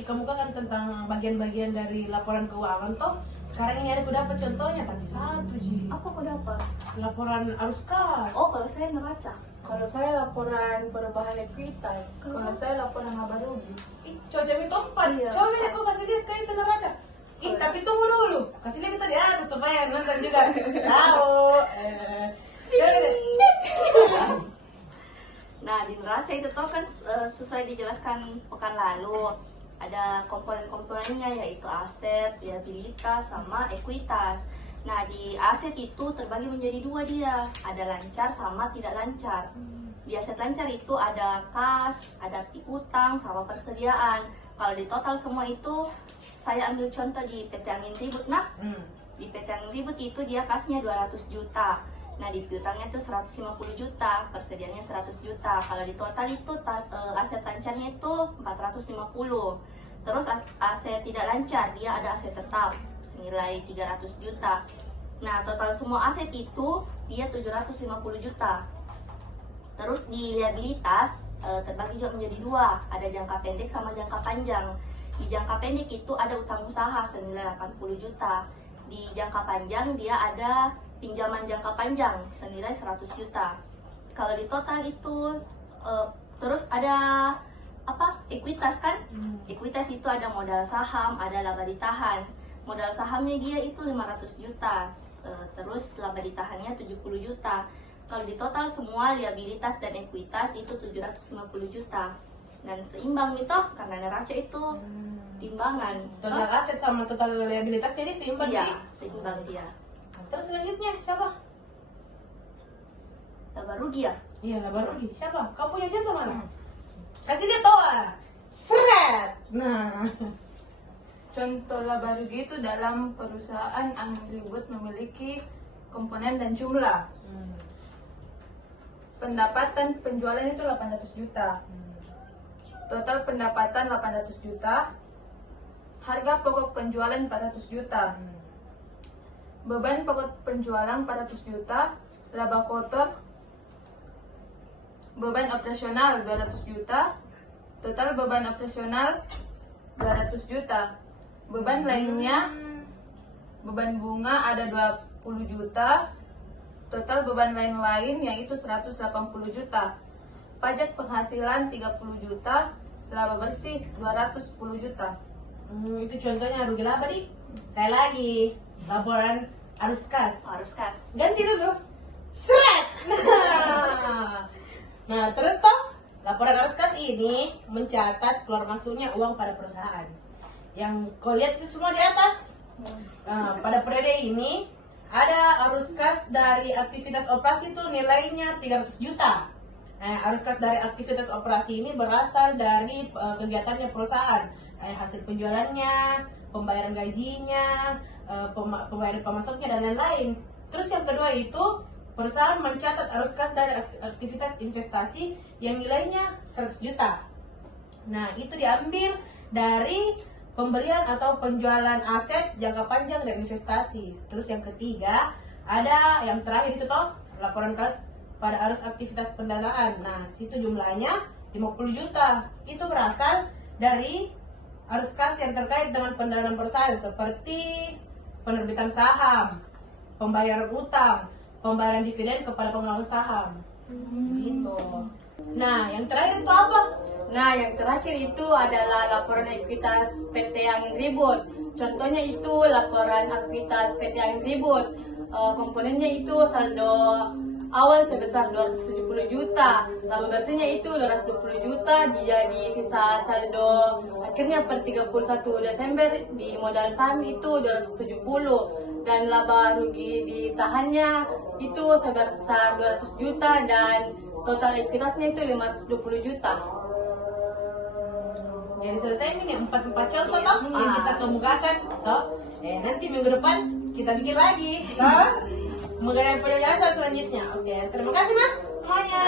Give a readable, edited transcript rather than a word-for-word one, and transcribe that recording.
dikemukakan tentang bagian-bagian dari laporan keuangan toh. Sekarang ini aku dapat contohnya tapi satu Ji. Apa kau dapat? Laporan arus kas. Oh, kalau saya neraca. Kalau saya laporan perubahan ekuitas. Kalau saya laporan laba rugi. Ih, coba itu empat. Iya, Coba pas. aku kasih lihat kayak itu neraca. Ih, tapi tunggu dulu. Kasih lihat kita di atas supaya nonton juga. Tahu. Nah, di neraca itu toh kan sesuai dijelaskan pekan lalu. Ada komponen-komponennya yaitu aset, liabilitas, sama ekuitas. Nah, di aset itu terbagi menjadi dua dia. Ada lancar sama tidak lancar. Di aset lancar itu ada kas, ada piutang, sama persediaan. Kalau di total semua itu, saya ambil contoh di PT Angin Ribut. Nah, di PT Angin Ribut itu dia kasnya 200 juta. Nah, di piutangnya itu 150 juta, persediaannya 100 juta. Kalau di total itu aset lancarnya itu 450. Terus aset tidak lancar, dia ada aset tetap senilai 300 juta. Nah, total semua aset itu dia 750 juta. Terus di liabilitas terbagi juga menjadi dua, ada jangka pendek sama jangka panjang. Di jangka pendek itu ada utang usaha senilai 80 juta. Di jangka panjang dia ada pinjaman jangka panjang senilai 100 juta. Kalau di total itu terus ada apa? Ekuitas kan? Ekuitas itu ada modal saham, ada laba ditahan. Modal sahamnya dia itu 500 juta. Terus laba ditahannya 70 juta. Kalau di total semua liabilitas dan ekuitas itu 750 juta. Dan seimbang itu karena neraca itu timbangan. Total aset sama total liabilitas jadi seimbang. Iya, seimbang dia. Terus selanjutnya siapa? Laba rugi ya? Iya, laba rugi. Siapa? Kamu punya contoh mana? Kasih lihat toa. Seret. Nah. Contoh laba rugi itu dalam perusahaan Angin Ribut memiliki komponen dan jumlah. Pendapatan penjualan itu 800 juta. Total pendapatan 800 juta. Harga pokok penjualan 400 juta. Beban pokok penjualan 400 juta. Laba kotor, beban operasional 200 juta. Total beban operasional 200 juta. Beban lainnya, beban bunga ada 20 juta. Total beban lain-lain yaitu 180 juta. Pajak penghasilan 30 juta. Laba bersih 210 juta. Itu contohnya rugi laba di. Saya lagi laporan arus kas. Harus kas. Ganti dulu. Seret. Nah, terus toh laporan arus kas ini mencatat keluar masuknya uang pada perusahaan. Yang kau lihat itu semua di atas. Nah, pada periode ini ada arus kas dari aktivitas operasi itu nilainya 300 juta. Nah, arus kas dari aktivitas operasi ini berasal dari kegiatannya perusahaan. Hasil penjualannya, pembayaran gajinya, pembayaran pemasoknya dan lain-lain. Terus yang kedua itu perusahaan mencatat arus kas dari aktivitas investasi yang nilainya 100 juta. Nah, itu diambil dari pembelian atau penjualan aset jangka panjang dan investasi. Terus yang ketiga, ada yang terakhir itu toh laporan kas pada arus aktivitas pendanaan. Nah, situ jumlahnya 50 juta. Itu berasal dari arus kas yang terkait dengan pendanaan perusahaan seperti penerbitan saham, pembayaran utang, pembayaran dividen kepada pemegang saham. Gitu. Nah, yang terakhir itu apa? Nah, yang terakhir itu adalah laporan ekuitas PT Angin Ribut. Contohnya itu laporan ekuitas PT Angin Ribut. Komponennya itu saldo awal sebesar 270 juta, laba bersihnya itu 220 juta, jadi sisa saldo akhirnya per 31 Desember di modal saham itu 270 dan laba rugi ditahannya itu sebesar 200 juta dan total ekuitasnya itu 520 juta. Jadi selesai ini empat contoh toh yang kita kemukakan toh. Nanti minggu depan kita bikin lagi toh mengenai penjelasan selanjutnya. Oke, terima kasih nah semuanya.